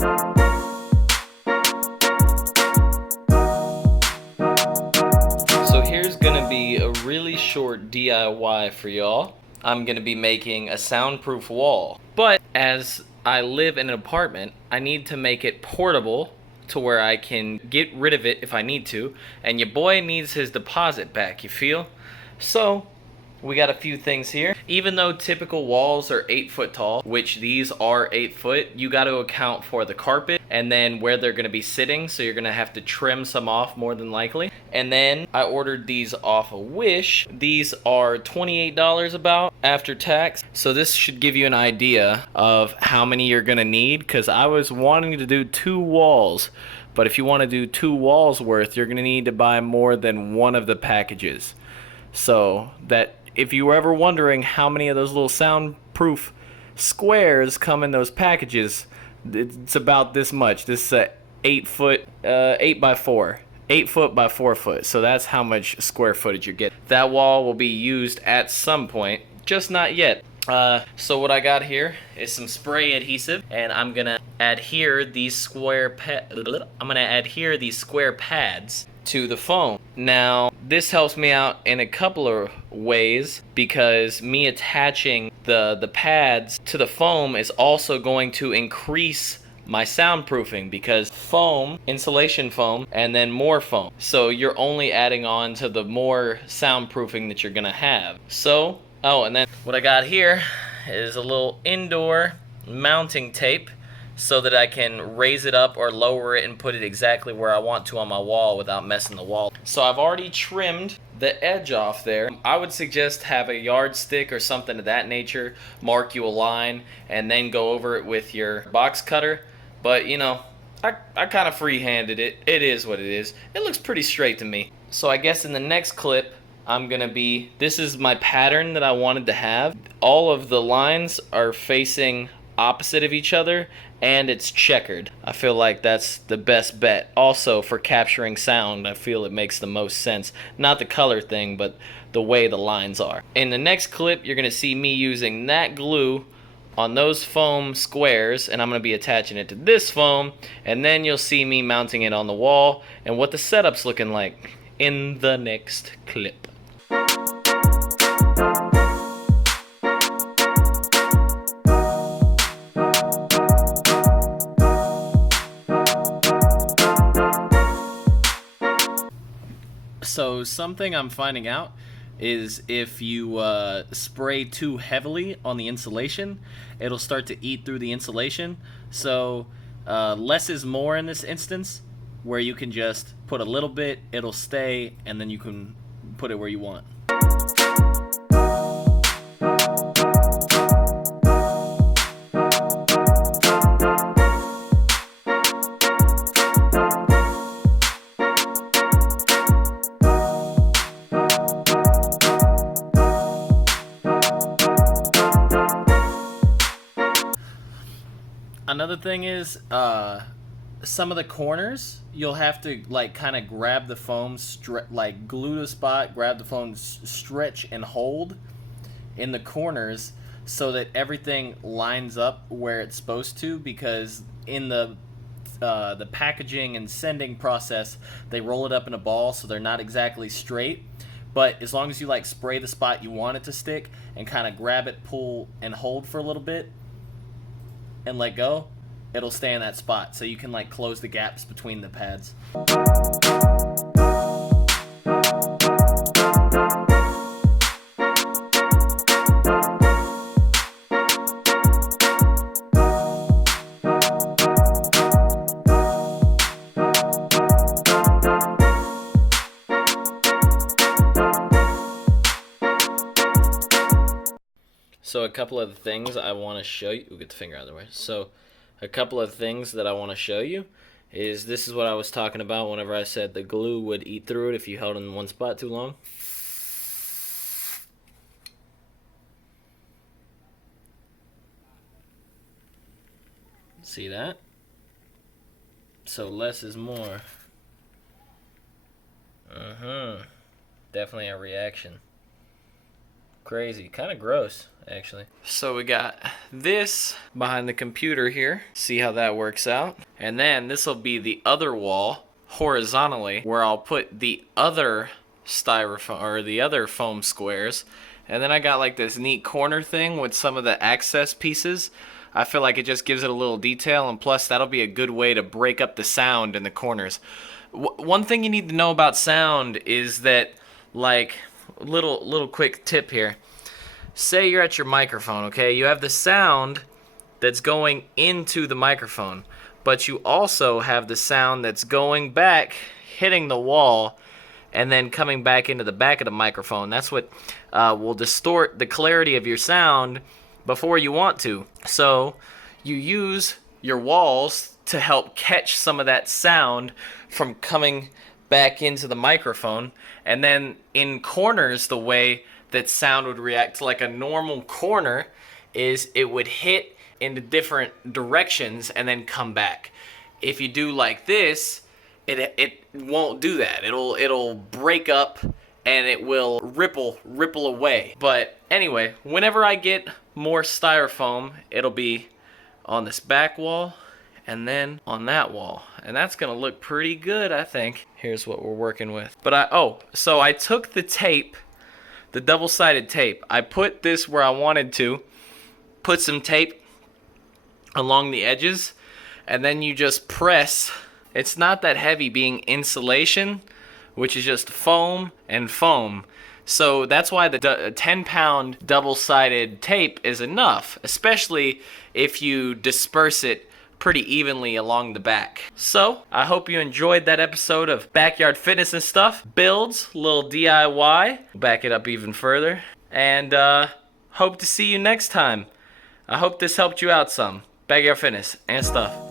So here's gonna be a really short DIY for y'all. I'm gonna be making a soundproof wall. But as I live in an apartment, I need to make it portable to where I can get rid of it if I need to. And your boy needs his deposit back, you feel? So we got a few things here. Even though typical walls are 8 foot tall, which these are 8 foot, you got to account for the carpet and then where they're going to be sitting, so you're going to have to trim some off more than likely. And then I ordered these off of Wish. These are $28 about after tax. So this should give you an idea of how many you're going to need, because I was wanting to do 2 walls. But if you want to do 2 walls worth, you're going to need to buy more than one of the packages. So that if you were ever wondering how many of those little soundproof squares come in those packages, it's about this much. This is 8 foot, 8 by 4. 8 foot by 4 foot. So that's how much square footage you get. That wall will be used at some point, just not yet. So what I got here is some spray adhesive, and I'm gonna adhere these square pads to the foam. Now, this helps me out in a couple of ways, because me attaching the pads to the foam is also going to increase my soundproofing, because foam, insulation foam, and then more foam. So you're only adding on to the more soundproofing that you're gonna have. So, oh, and then what I got here is a little indoor mounting tape, so that I can raise it up or lower it and put it exactly where I want to on my wall without messing the wall. So I've already trimmed the edge off there. I would suggest have a yardstick or something of that nature, mark you a line, and then go over it with your box cutter. But you know, I kind of freehanded it. It is what it is. It looks pretty straight to me. So I guess in the next clip, this is my pattern that I wanted to have. All of the lines are facing opposite of each other, and it's checkered. I feel like that's the best bet. Also, for capturing sound, I feel it makes the most sense. Not the color thing, but the way the lines are. In the next clip, you're gonna see me using that glue on those foam squares, and I'm gonna be attaching it to this foam, and then you'll see me mounting it on the wall and what the setup's looking like in the next clip. So something I'm finding out is if you spray too heavily on the insulation, it'll start to eat through the insulation. So less is more in this instance, where you can just put a little bit, it'll stay, and then you can put it where you want. Another thing is, some of the corners, you'll have to like kind of grab the foam, like glue the spot, grab the foam, stretch and hold in the corners so that everything lines up where it's supposed to, because in the packaging and sending process, they roll it up in a ball, so they're not exactly straight. But as long as you like spray the spot you want it to stick and kind of grab it, pull, and hold for a little bit and let go, it'll stay in that spot, so you can like close the gaps between the pads. So a couple of things I want to show you. We'll get the finger out of the way. So a couple of things that I want to show you is, this is what I was talking about whenever I said the glue would eat through it if you held it in one spot too long. See that? So less is more. Definitely a reaction. Crazy. Kind of gross, actually. So we got this behind the computer here. See how that works out. And then this will be the other wall horizontally where I'll put the other styrofoam or the other foam squares. And then I got like this neat corner thing with some of the access pieces. I feel like it just gives it a little detail, and plus that'll be a good way to break up the sound in the corners. One thing you need to know about sound is that, like, little quick tip here. Say you're at your microphone, okay? You have the sound that's going into the microphone, but you also have the sound that's going back, hitting the wall, and then coming back into the back of the microphone. That's what will distort the clarity of your sound before you want to. So you use your walls to help catch some of that sound from coming back into the microphone. And then in corners, the way that sound would react to like a normal corner is it would hit into different directions and then come back. If you do like this, it won't do that. It'll break up and it will ripple away. But anyway, whenever I get more styrofoam, it'll be on this back wall and then on that wall. And that's gonna look pretty good, I think. Here's what we're working with. But so I took the tape, the double-sided tape. I put this where I wanted to, put some tape along the edges, and then you just press. It's not that heavy, being insulation, which is just foam and foam. So that's why the 10-pound double-sided tape is enough, especially if you disperse it pretty evenly along the back. So I hope you enjoyed that episode of Backyard Fitness and Stuff. Builds, little DIY. Back it up even further. And hope to see you next time. I hope this helped you out some. Backyard Fitness and Stuff.